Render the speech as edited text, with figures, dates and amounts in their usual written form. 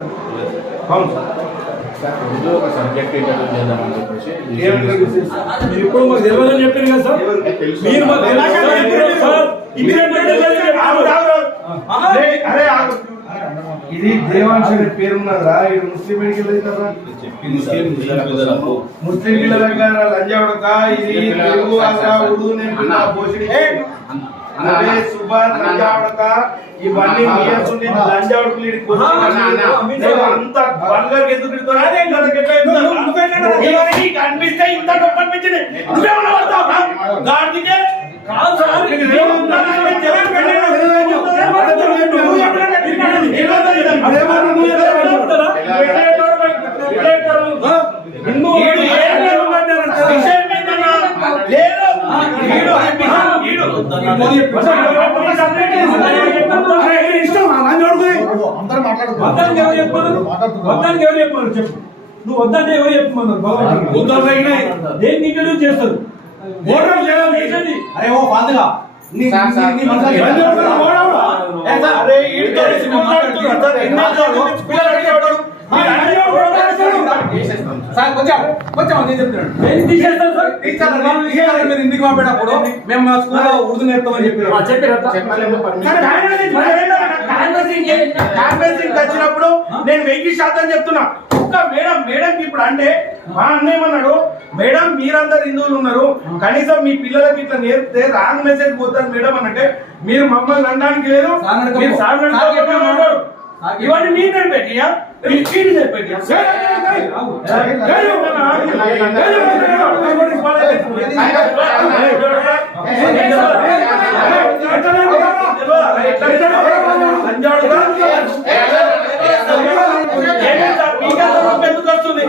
అవును సార్ రోజు ఒక సబ్జెక్ట్ ఇంటర్వ్యూ చేద్దామని చెప్పేసి మీరు ఇప్పుడు మాకు తెలియదని చెప్పారు కదా సార్. మీరు మాకు తెలియదు సార్. ఇది దేవాంశ పేరున్నదా? ఇది ముస్లిం మెడికల్ అవుతారా? ముస్లిం పిల్లల దగ్గర లంజావడక ఇది తెలుగు ఉర్దూ నేర్పుతా పోషడి సుబార్ లంజావడక ఇవన్నీ నియర్సుండి లంజావడకులు అంత బంగారు ఎందుకు కనిపిస్తే ఇంత గొప్ప అనిపించింది. నువ్వేమన్నా పడతావా దానికి చెప్పు. నువ్వు వద్దంటే ఎవరు చెప్పమన్నారు? దేనికి ఇంట్రడ్యూస్ చేస్తారు? అరే ఓ బాధగా ఇంటికి పంపేటప్పుడు మేము మా స్కూల్లో ఉర్దూ నేర్పుతామని వచ్చినప్పుడు నేను 1000% చెప్తున్నా. ఒక్క మేడం మేడంకి ఇప్పుడు అంటే మా అన్న ఏమన్నాడు, మేడం మీరందరు హిందువులు ఉన్నారు, కనీసం మీ పిల్లలకి ఇట్లా నేర్పితే రాంగ్ మెసేజ్ పోతుంది మేడం అనంటే మీరు మమ్మల్ని అనడానికి లేదు. ఇవన్నీ మీరు నేర్పెట్టియా నేర్పెట్టియా ఎందుకు వస్తుంది?